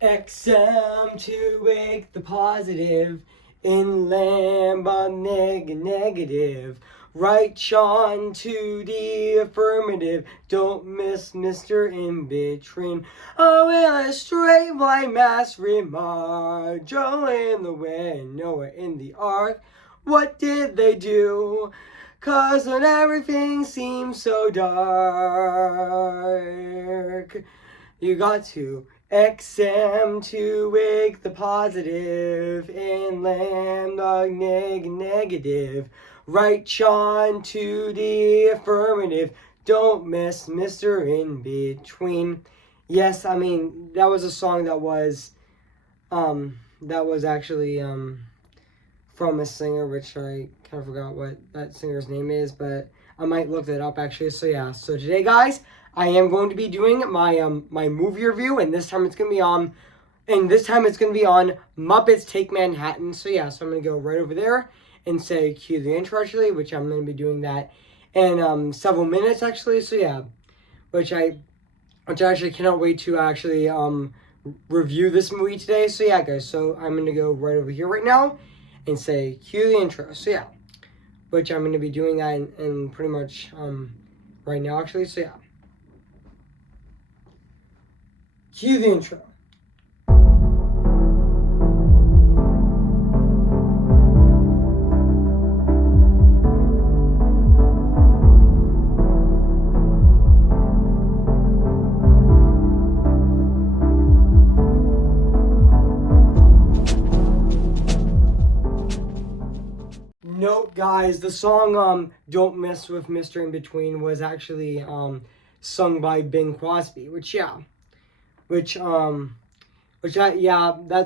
XM to wake the positive, in Lambda negative. Right Sean to the affirmative, don't miss Mr. In Between. Oh, in a straight line mass remark, Joe in the wind, Noah in the ark. What did they do? 'Cause when everything seems so dark, you got to XM to wake the positive, and Lambda negative. Right Sean to the affirmative. Don't miss Mr. In Between. Yes, I mean that was a song that was actually from a singer, which I kind of forgot what that singer's name is, but I might look that up actually. So yeah, so today, guys, I am going to be doing my my movie review, and this time it's gonna be on, Muppets Take Manhattan. So yeah, so I'm gonna go right over there and say cue the intro actually, which I'm gonna be doing that in several minutes actually. So yeah, which I actually cannot wait to actually review this movie today. So yeah, guys, so I'm gonna go right over here right now and say cue the intro. So yeah, which I'm gonna be doing that in pretty much right now actually. So yeah, cue the intro. Note, guys, the song "Don't Mess with Mr. In Between" was actually sung by Bing Crosby, that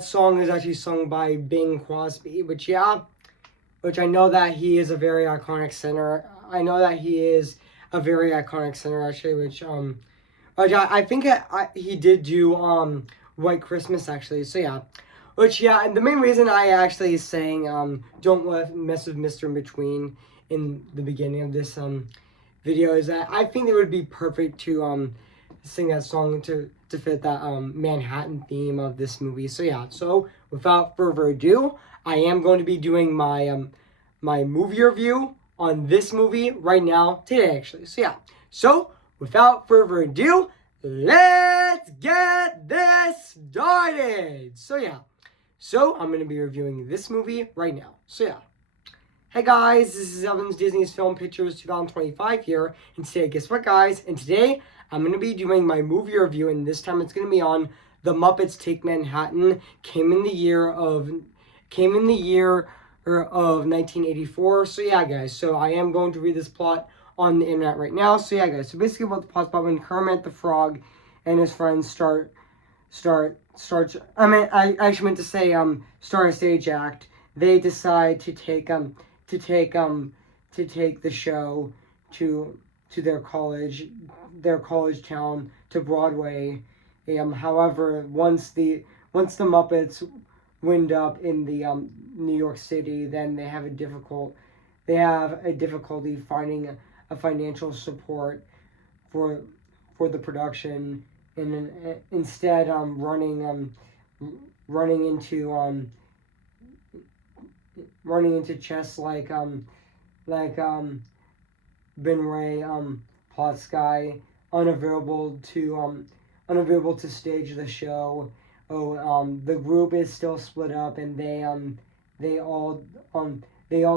song is actually sung by Bing Crosby, which I know that he is a very iconic singer. I know that he is a very iconic singer actually, which I think he did do White Christmas actually. So yeah. Which yeah, and the main reason I actually sang "Don't Mess with Mr. In Between" in the beginning of this video is that I think it would be perfect to sing that song to fit that Manhattan theme of this movie. So yeah, so without further ado, I am going to be doing my my movie review on this movie right now today actually. So yeah, so without further ado, let's get this started. So yeah. So, I'm going to be reviewing this movie right now. So, yeah. Hey guys, this is Evan's Disney's Film Pictures 2025 here. And today, guess what, guys? And today, I'm going to be doing my movie review. And this time, it's going to be on The Muppets Take Manhattan. Came in the year of 1984. So, yeah, guys. So, I am going to read this plot on the internet right now. So, yeah, guys. So, basically, what the plot's about when Kermit the Frog and his friends start I actually meant to say start a stage act. They decide to take the show to their college town, to Broadway. However, once the Muppets wind up in the New York City, then they have a difficulty finding a financial support for the production, and instead running into chests like Ben Ray Plot Sky, unavailable to stage the show. The group is still split up, and they all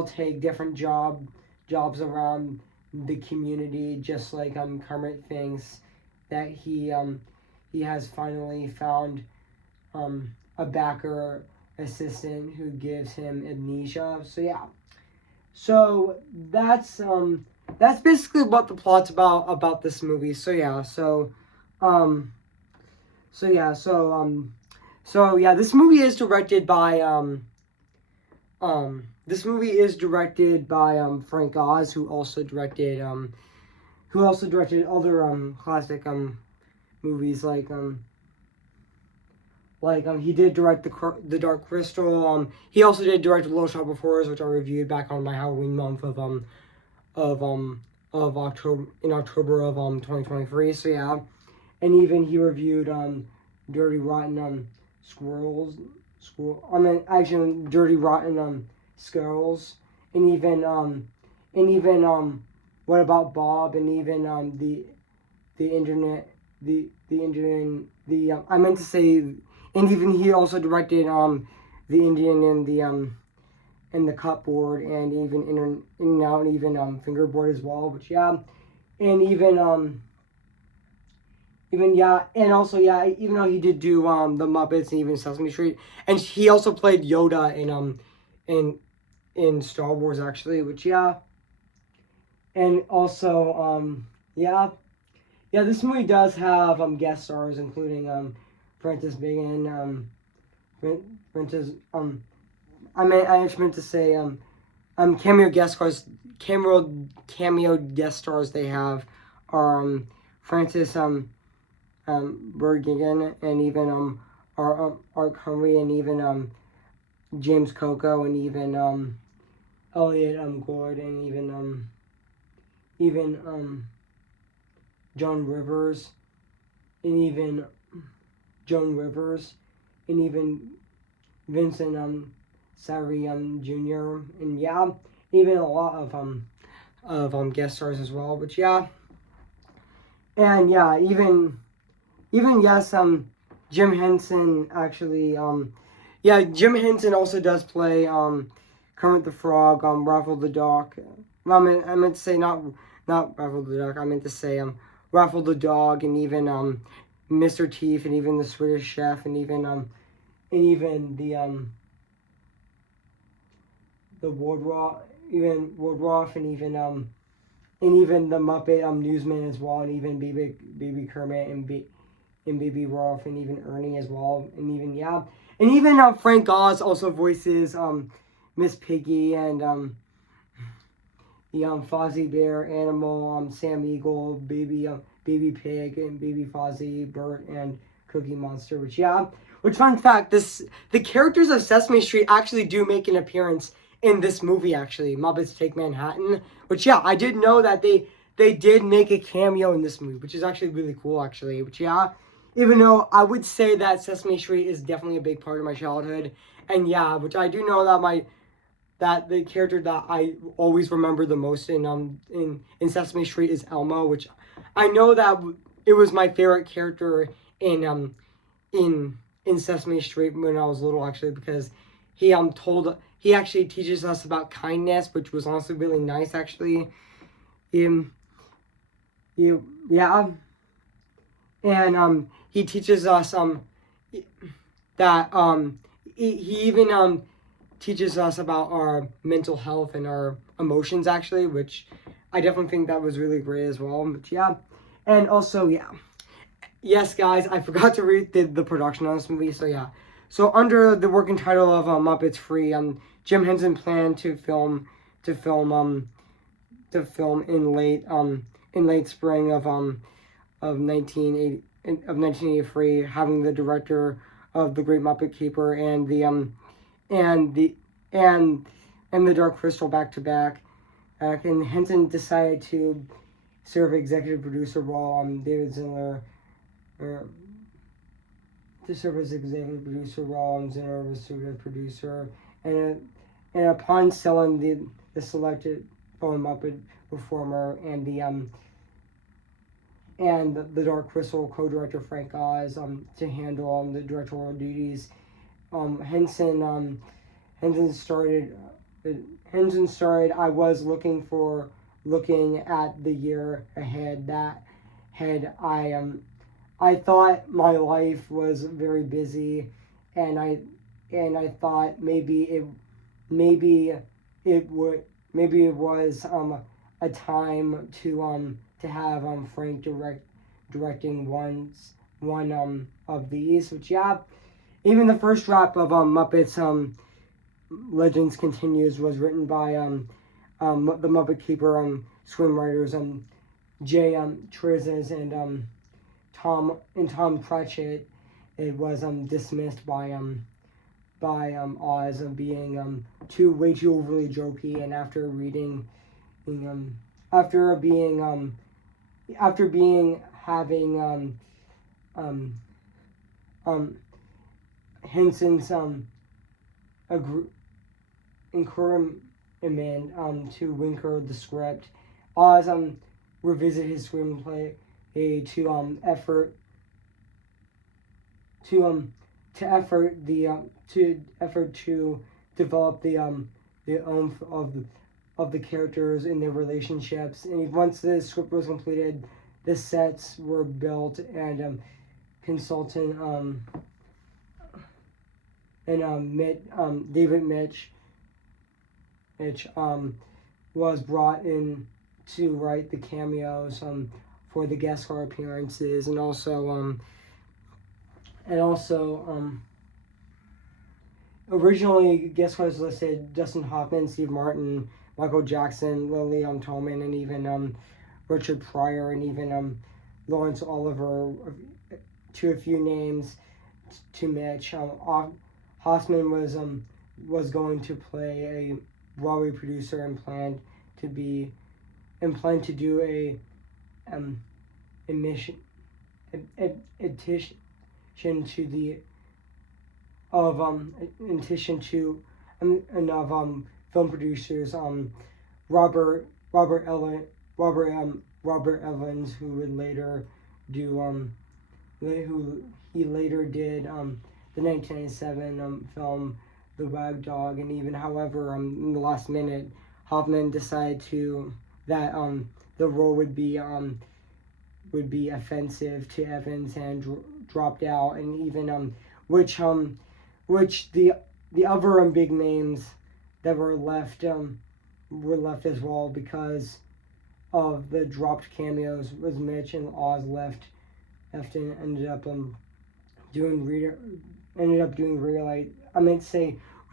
take different jobs around the community, just like Kermit thinks that he has finally found a backer assistant who gives him amnesia. So yeah, so that's basically what the plot's about this movie. So yeah, this movie is directed by Frank Oz, who also directed other classic movies he did direct the Dark Crystal. He also did direct Little Shop of Horrors, which I reviewed back on my Halloween month of October, in October of 2023. So yeah, and even he reviewed Dirty Rotten squirrels, squirrel. I mean, actually, dirty rotten squirrels, and even what about Bob, and even the internet, the Indian, the I meant to say, and even he also directed the Indian and the cupboard, and even in and out, and even fingerboard as well. But yeah, and even yeah, and also yeah, even though he did do the Muppets and even Sesame Street, and he also played Yoda in in Star Wars actually, which yeah, and also yeah, yeah, this movie does have guest stars including Francis Bacon, Francis I just meant to say cameo guest stars, cameo guest stars they have are Francis Bergingen, and even Art Henry, and even James Coco, and even Elliot Gould, and even John Rivers, and even Joan Rivers, and even Vincent Sari Jr. and yeah, even a lot of guest stars as well. But yeah, and yeah, even yes, Jim Henson actually, yeah, Jim Henson also does play Kermit the Frog, Raffle the Dog. I meant to say not Raffle the Dog. I meant to say Raffle the Dog, and even Mr. Teeth, and even the Swedish Chef, and even the Woodruff, even Woodruff, and even the Muppet Newsman as well, and even Baby Kermit, and Baby Rolf, and even Ernie as well, and even yeah, and even Frank Oz also voices Miss Piggy, and the Fozzie Bear, Animal, Sam Eagle, Baby Pig, and Baby Fozzie, Bert, and Cookie Monster. Which yeah, which fun fact, the characters of Sesame Street actually do make an appearance in this movie. Actually, Muppets Take Manhattan. Which yeah, I did know that they did make a cameo in this movie, which is actually really cool. Actually, which yeah, even though I would say that Sesame Street is definitely a big part of my childhood, and yeah, which I do know that the character that I always remember the most in Sesame Street is Elmo, which I know that it was my favorite character in in Sesame Street when I was little, actually, because he actually teaches us about kindness, which was also really nice, actually. Um, yeah, and he teaches us that he even teaches us about our mental health and our emotions, actually, which I definitely think that was really great as well. But yeah, and also yeah, yes, guys, I forgot to read the production on this movie. So yeah, so under the working title of Muppets Free, Jim Henson planned to film in late spring of 1983, having the director of The Great Muppet Caper and the and and the Dark Crystal back to back. And Henson decided to serve executive producer while David Zindler to serve as executive producer while Zindler was executive producer. And upon selling the selected phone Muppet performer and the Dark Crystal co-director Frank Oz to handle the directorial duties, Henson Henson started. Henson started. I was looking at the year ahead. That had I thought my life was very busy, and I thought maybe it would maybe it was a time to have Frank directing one of these. Which yeah, even the first drop of Muppets Legends Continues was written by the Muppet Keeper screenwriters Jay Trizes and Tom Pratchett. It was dismissed by Oz of being way too overly jokey, and after reading after being having um, um, Henson's encouragement to Winker the script. Oz revisit his screenplay to effort to develop the oomph of the characters and their relationships. And once the script was completed, the sets were built, and consultant David Mitch was brought in to write the cameos for the guest star appearances, and also originally guest stars listed Dustin Hoffman, Steve Martin, Michael Jackson, Lily Tomlin, and even Richard Pryor, and even Lawrence Oliver, to a few names to Mitch. Hoffman was going to play a Broadway producer and planned to do a addition to the film producers Robert Evans, who would later do who he later did the 1997 film The Wag Dog. And even, however, in the last minute, Hoffman decided that the role would be offensive to Evans, and dropped out. And even which the other big names that were left as well because of the dropped cameos was Mitch, and Oz left and ended up doing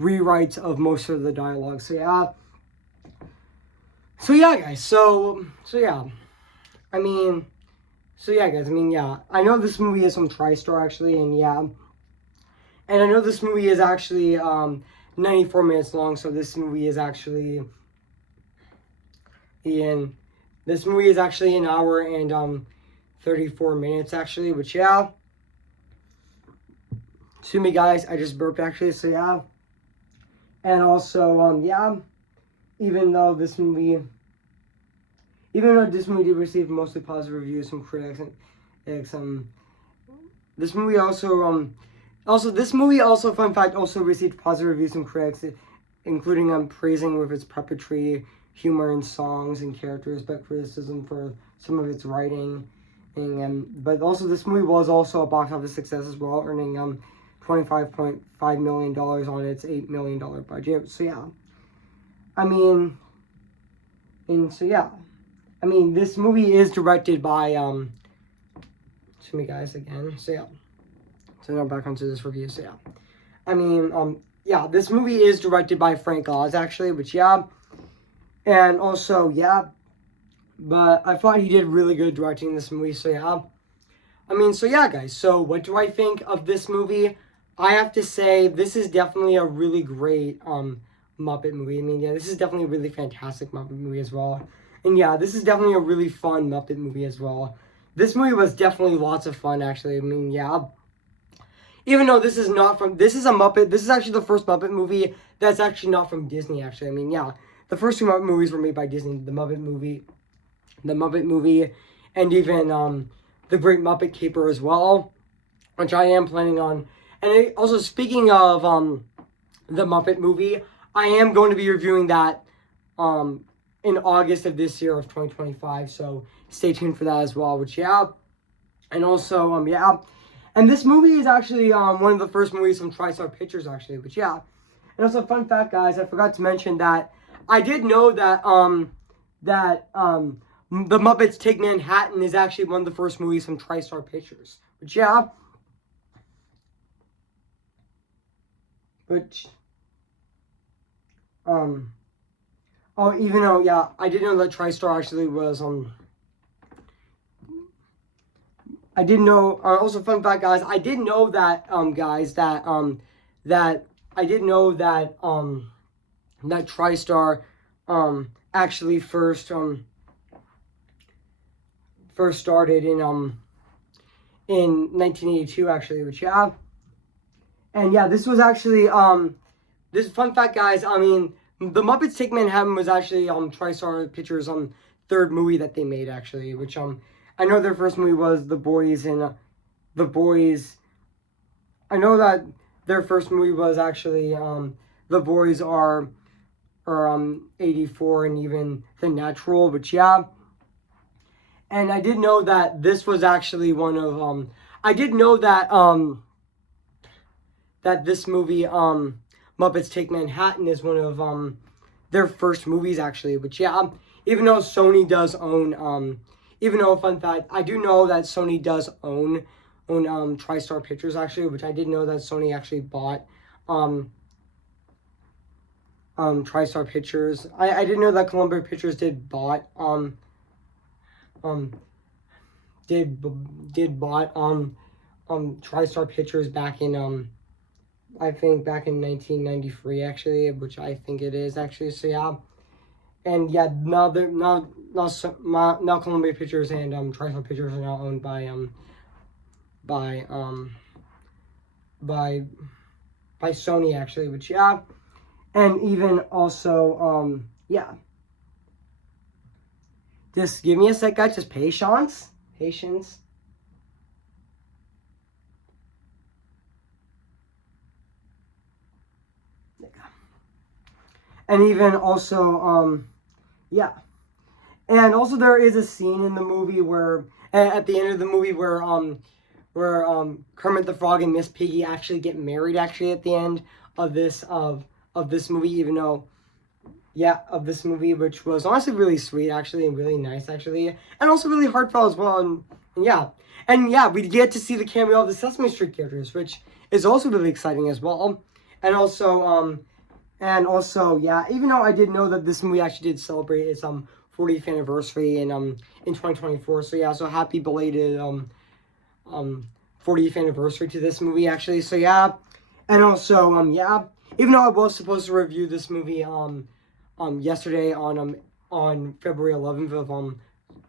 rewrites of most of the dialogue. So yeah, guys. So yeah. I know this movie is from TriStar, actually, and I know this movie is actually 94 minutes long. So this movie is actually an hour and 34 minutes, actually. Which, yeah. Excuse me, guys. I just burped, actually. So yeah. And also even though this movie did receive mostly positive reviews from critics, and this movie also fun fact, also received positive reviews from critics, including praising with its puppetry, humor, and songs and characters, but criticism for some of its writing. But also, this movie was also a box office success as well, earning $25.5 million on its $8 million budget. So yeah, this movie is directed by excuse me, guys, again. So yeah, so now back onto this review. So yeah, this movie is directed by Frank Oz, actually, which, yeah, and also, yeah, but I thought he did really good directing this movie. So yeah, so yeah, guys. So what do I think of this movie? I have to say, this is definitely a really great Muppet movie. This is definitely a really fantastic Muppet movie as well. And yeah, this is definitely a really fun Muppet movie as well. This movie was definitely lots of fun, actually. Yeah. Even though this is a Muppet, this is actually the first Muppet movie that's actually not from Disney, actually. Yeah, the first two Muppet movies were made by Disney. The Muppet movie, and even The Great Muppet Caper as well, which I am planning on. And also, speaking of the Muppet movie, I am going to be reviewing that in August of this year of 2025. So stay tuned for that as well. Which, yeah, and also yeah, and this movie is actually one of the first movies from TriStar Pictures, actually. Which, yeah, and also, fun fact, guys, I forgot to mention that I did know that The Muppets Take Manhattan is actually one of the first movies from TriStar Pictures. Which, yeah. Which, even though, yeah, I didn't know that TriStar actually was, I didn't know, also, fun fact, guys, I did know that, that TriStar, actually first started in 1982, actually, which, yeah. And yeah, this was actually this fun fact, guys. I mean, the Muppets Take Manhattan was actually TriStar Pictures third movie that they made actually, which I know their first movie was The Boys and The Boys. I know that their first movie was actually The Boys are 84 and even The Natural, but yeah. And I did know that this was actually one of I did know that this movie Muppets Take Manhattan is one of their first movies actually. But yeah, even though Sony does own even though fun fact, I do know that Sony does own TriStar Pictures actually, which I didn't know that Sony actually bought TriStar Pictures. I didn't know that Columbia Pictures did bought um did bought TriStar Pictures back in I think back in 1993 actually, which I think it is actually. So yeah, and yeah, now Columbia Pictures and TriStar Pictures are now owned by by by Sony actually, which yeah, and even also yeah. Just give me a sec, guys. Just patience. Patience. And even also, yeah. And also, there is a scene in the movie where, at the end of the movie, where Kermit the Frog and Miss Piggy actually get married. Actually, at the end of this movie, even though, yeah, of this movie, which was honestly really sweet, actually, and really nice, actually, and also really heartfelt as well. And yeah, we get to see the cameo of the Sesame Street characters, which is also really exciting as well. And also, yeah, even though I did know that this movie actually did celebrate its 40th anniversary in 2024. So yeah, so happy belated um 40th anniversary to this movie actually. So yeah, and also yeah, even though I was supposed to review this movie yesterday on February 11th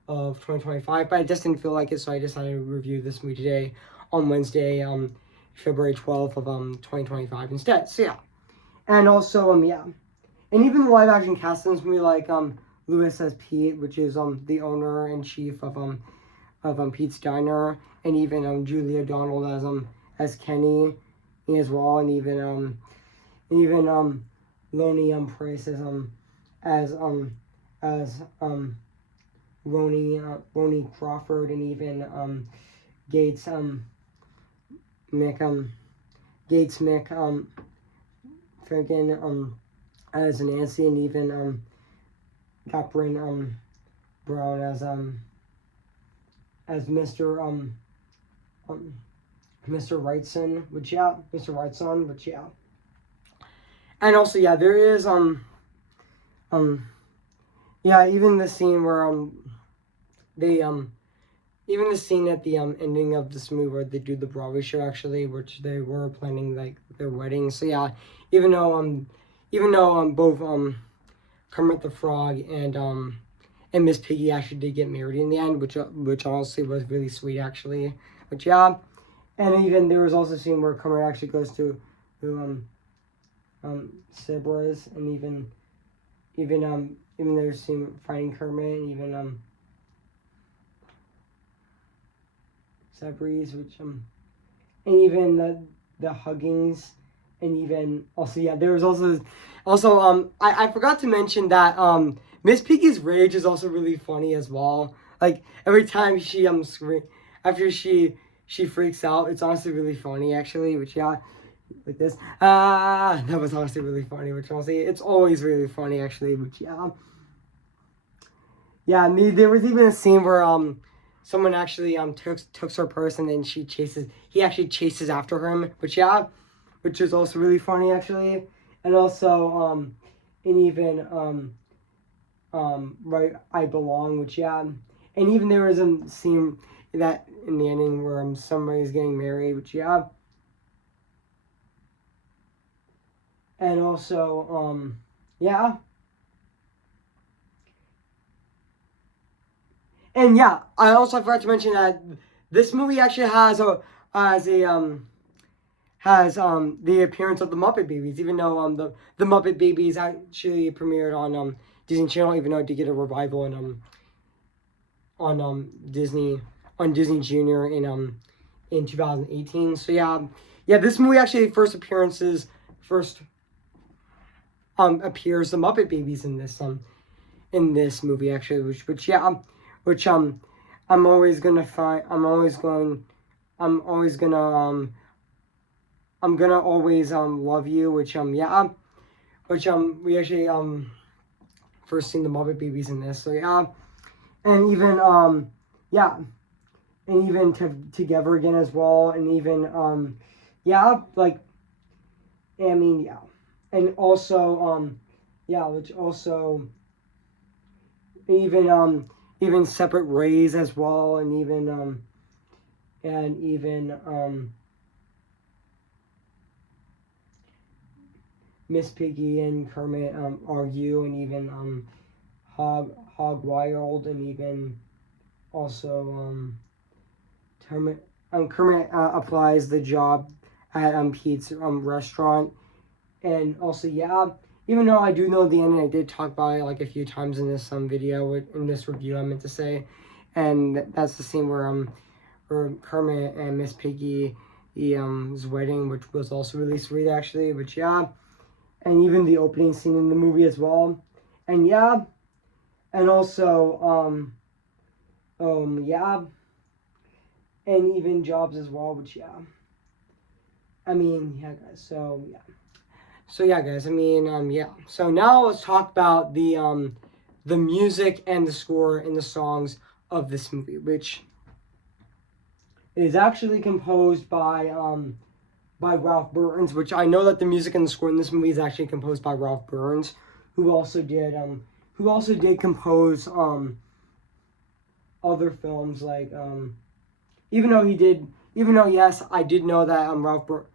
of 2025, but I just didn't feel like it, so I decided to review this movie today on Wednesday February 12th of 2025 instead. So yeah. And also yeah. And even the live action cast in this movie, like Lewis as Pete, which is the owner and chief of Pete's Diner, and even Julia Donald as Kenny as well, and even Lonnie Price as as Roni Crawford, and even Gates Mick Gates Mick friggin as Nancy, and even Catherine Brown as Mr. Wrightson, which yeah, Mr. Wrightson, which yeah. And also yeah, there is yeah, even the scene where they even the scene at the ending of this movie where they do the Broadway show actually, which they were planning like their wedding. So yeah, even though both Kermit the Frog and Miss Piggy actually did get married in the end, which honestly was really sweet actually. But yeah, and even there was also a scene where Kermit actually goes to Cebra's, and even there's a scene fighting Kermit, and even Cebra's, which and even the huggings, and even also yeah, there was also I forgot to mention that Miss Piggy's rage is also really funny as well. Like every time she after she freaks out, it's honestly really funny actually. Which yeah, like this that was honestly really funny. Which honestly, it's always really funny actually. Which yeah, and there was even a scene where someone actually took her purse, and then he actually chases after him. But yeah, which is also really funny actually. And also and even Right I Belong, which yeah, and even there was a scene that in the ending where somebody's getting married, which yeah. And also yeah. And yeah, I also forgot to mention that this movie actually has a has the appearance of the Muppet Babies, even though the Muppet Babies actually premiered on Disney Channel, even though it did get a revival on Disney Junior in 2018. So yeah, this movie actually first appears the Muppet Babies in this movie actually, which I'm always gonna find I'm gonna always love you, which we actually first seen the Muppet Babies in this. So yeah, and even yeah, and even together again as well, and even yeah, like I mean yeah, and also which also even separate ways as well, and even Miss Piggy and Kermit argue, and even Hog Wild, and even also Kermit applies the job at Pete's restaurant, and also yeah, even though I do know the ending, I did talk about it like a few times in this video, in this review, I meant to say, and that's the scene where Kermit and Miss Piggy his wedding, which was also really sweet actually, which yeah, and even the opening scene in the movie as well, and yeah, and also yeah, and even Jobs as well, which yeah, I mean yeah guys, so yeah guys, I mean yeah, so now let's talk about the music and the score and the songs of this movie, which is actually composed by Ralph Burns, which I know that the music and the score in this movie is actually composed by Ralph Burns, who also did compose other films like even though yes, I did know that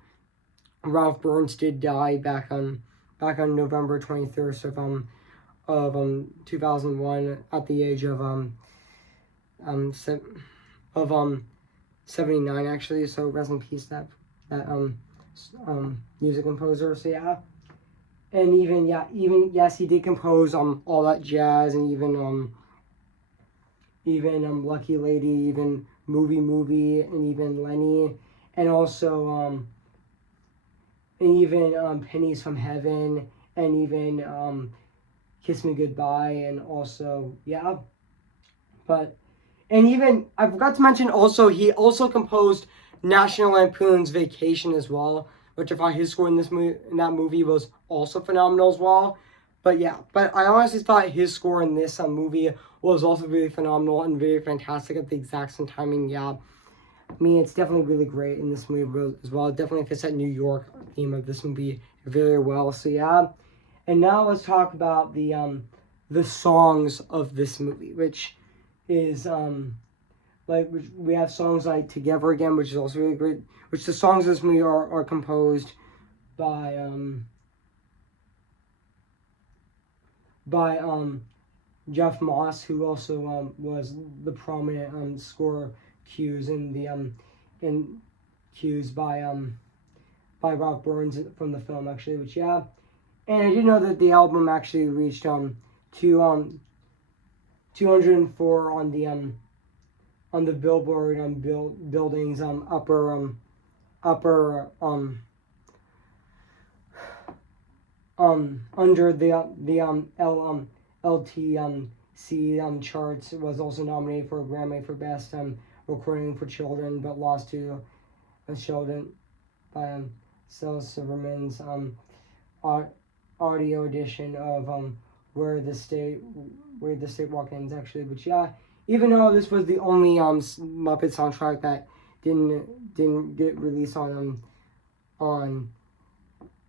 Ralph Burns did die back on November 23rd of 2001 at the age of 79 actually, so rest in peace that music composer. So yeah, and even yes, he did compose All That Jazz, and even Lucky Lady, even Movie, and even Lenny, and also and even Pennies from Heaven, and even Kiss Me Goodbye, and also yeah, but and even I forgot to mention also he also composed National Lampoon's Vacation as well, which I thought his score in that movie was also phenomenal as well. But yeah, but I honestly thought his score in this movie was also really phenomenal and very fantastic at the exact same timing. Yeah, I mean it's definitely really great in this movie as well. It definitely fits that New York theme of this movie very well. So yeah, and now let's talk about the songs of this movie, which is like we have songs like Together Again, which is also really great, which the songs of this movie are composed by Jeff Moss, who also was the prominent score cues in the in cues by Ralph Burns from the film actually, which yeah, and I did know that the album actually reached 204 on the Billboard buildings upper under the LTC charts. Was also nominated for a Grammy for Best Recording for Children, but lost to Sheldon by Cell Silverman's audio edition of Where the State Walk Ends actually. But yeah, even though this was the only Muppet soundtrack that didn't get released on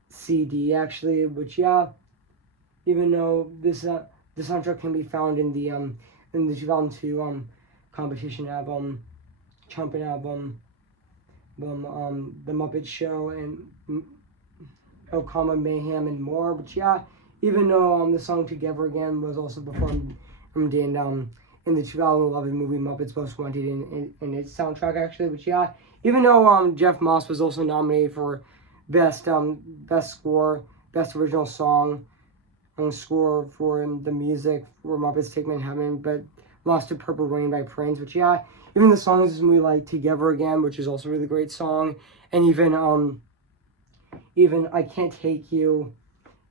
CD actually, which yeah, even though this the soundtrack can be found in the 2002 competition album, Trumpet album, The Muppet Show, and Okama Mayhem and more. But yeah, even though the song Together Again was also performed in the 2011 movie Muppets Most Wanted in its soundtrack actually. But yeah, even though Jeff Moss was also nominated for best score, best original song, score for the music for Muppets Take Manhattan, but lost to Purple Rain by Prince. Which yeah, even the songs in this movie like Together Again, which is also a really great song, and even I Can't Take You,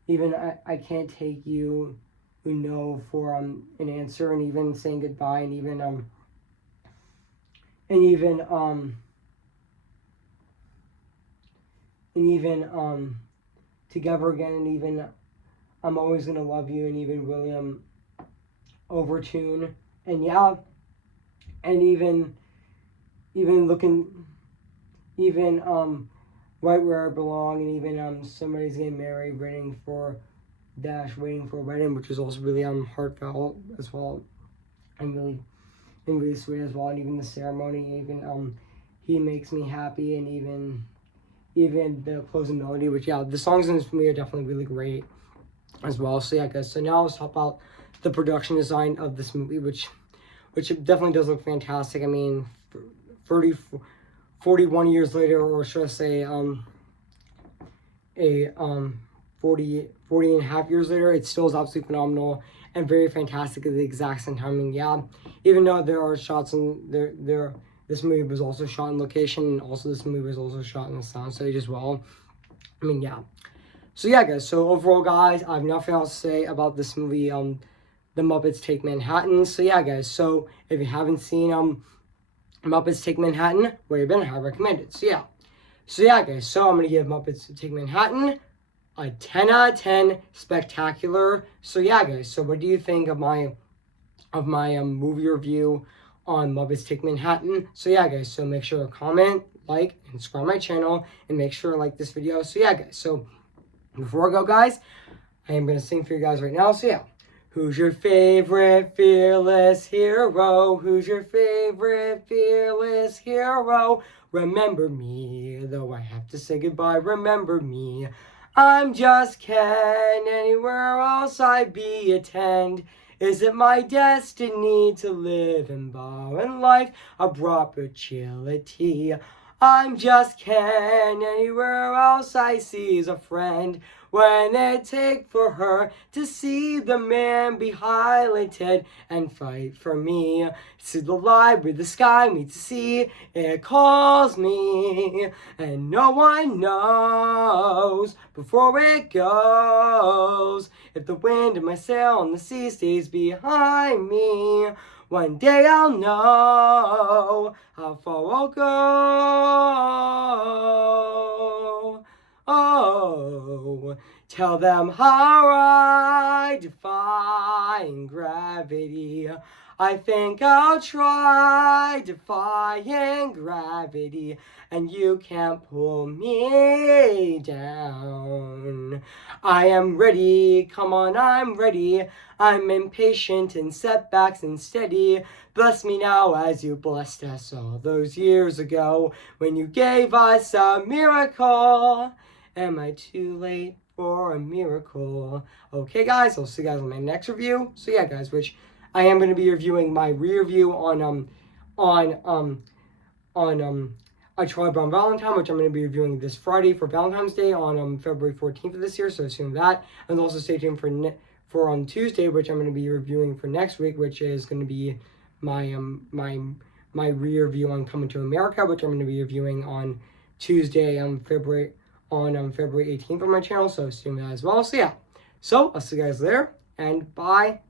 even I Can't Take You, you know, for an answer, and even Saying Goodbye, and even and even Together Again, and even I'm Always Gonna Love You, and even William Overtune, and yeah, and even looking, even Right Where I Belong, and even Somebody's Getting Married, waiting for Waiting for a Wedding, which is also really heartfelt as well, and really sweet as well, and even The Ceremony, even He Makes Me Happy, and even the closing melody, which yeah, the songs in this movie are definitely really great as well. So yeah, guys, so now let's talk about the production design of this movie, which definitely does look fantastic. I mean, 41 years later, or should I say 40 and a half years later, it still is absolutely phenomenal and very fantastic at the exact same timing. Yeah, even though there are shots in there this movie was also shot in location, and also this movie was also shot in the soundstage as well. I mean, yeah. So yeah, guys. So overall, guys, I have nothing else to say about this movie. The Muppets Take Manhattan. So yeah, guys. So if you haven't seen Muppets Take Manhattan, where you been? I recommend it. So yeah. So yeah, guys. So I'm gonna give Muppets Take Manhattan a 10 out of 10 spectacular. So yeah, guys. So what do you think of my movie review on Muppets Take Manhattan? So yeah, guys. So make sure to comment, like, and subscribe my channel, and make sure to like this video. So yeah, guys. So before I go, guys, I am gonna sing for you guys right now. So yeah. Who's your favorite fearless hero? Who's your favorite fearless hero? Remember me, though I have to say goodbye. Remember me. I'm just Ken. Anywhere else I be attend. Is it my destiny to live and bow in life a perpetuity? I'm just Ken. Anywhere else I see is a friend. When it take for her to see the man be highlighted and fight for me, to the library, the sky meets the sea, it calls me, and no one knows before it goes if the wind in my sail on the sea stays behind me. One day I'll know how far I'll go. Oh, tell them how I defy gravity. I think I'll try defying gravity, and you can't pull me down. I am ready, come on, I'm ready. I'm impatient in setbacks and steady. Bless me now as you blessed us all those years ago when you gave us a miracle. Am I too late for a miracle? Okay, guys, I'll see you guys on my next review. So yeah, guys, which I am going to be reviewing my re-review on A Charlie Brown Valentine, which I'm going to be reviewing this Friday for Valentine's Day on February 14th of this year. So assume that, and also stay tuned for on Tuesday, which I'm going to be reviewing for next week, which is going to be my my re-review on Coming to America, which I'm going to be reviewing on Tuesday February 18th on my channel. So assume that as well. So yeah, so I'll see you guys there, and bye.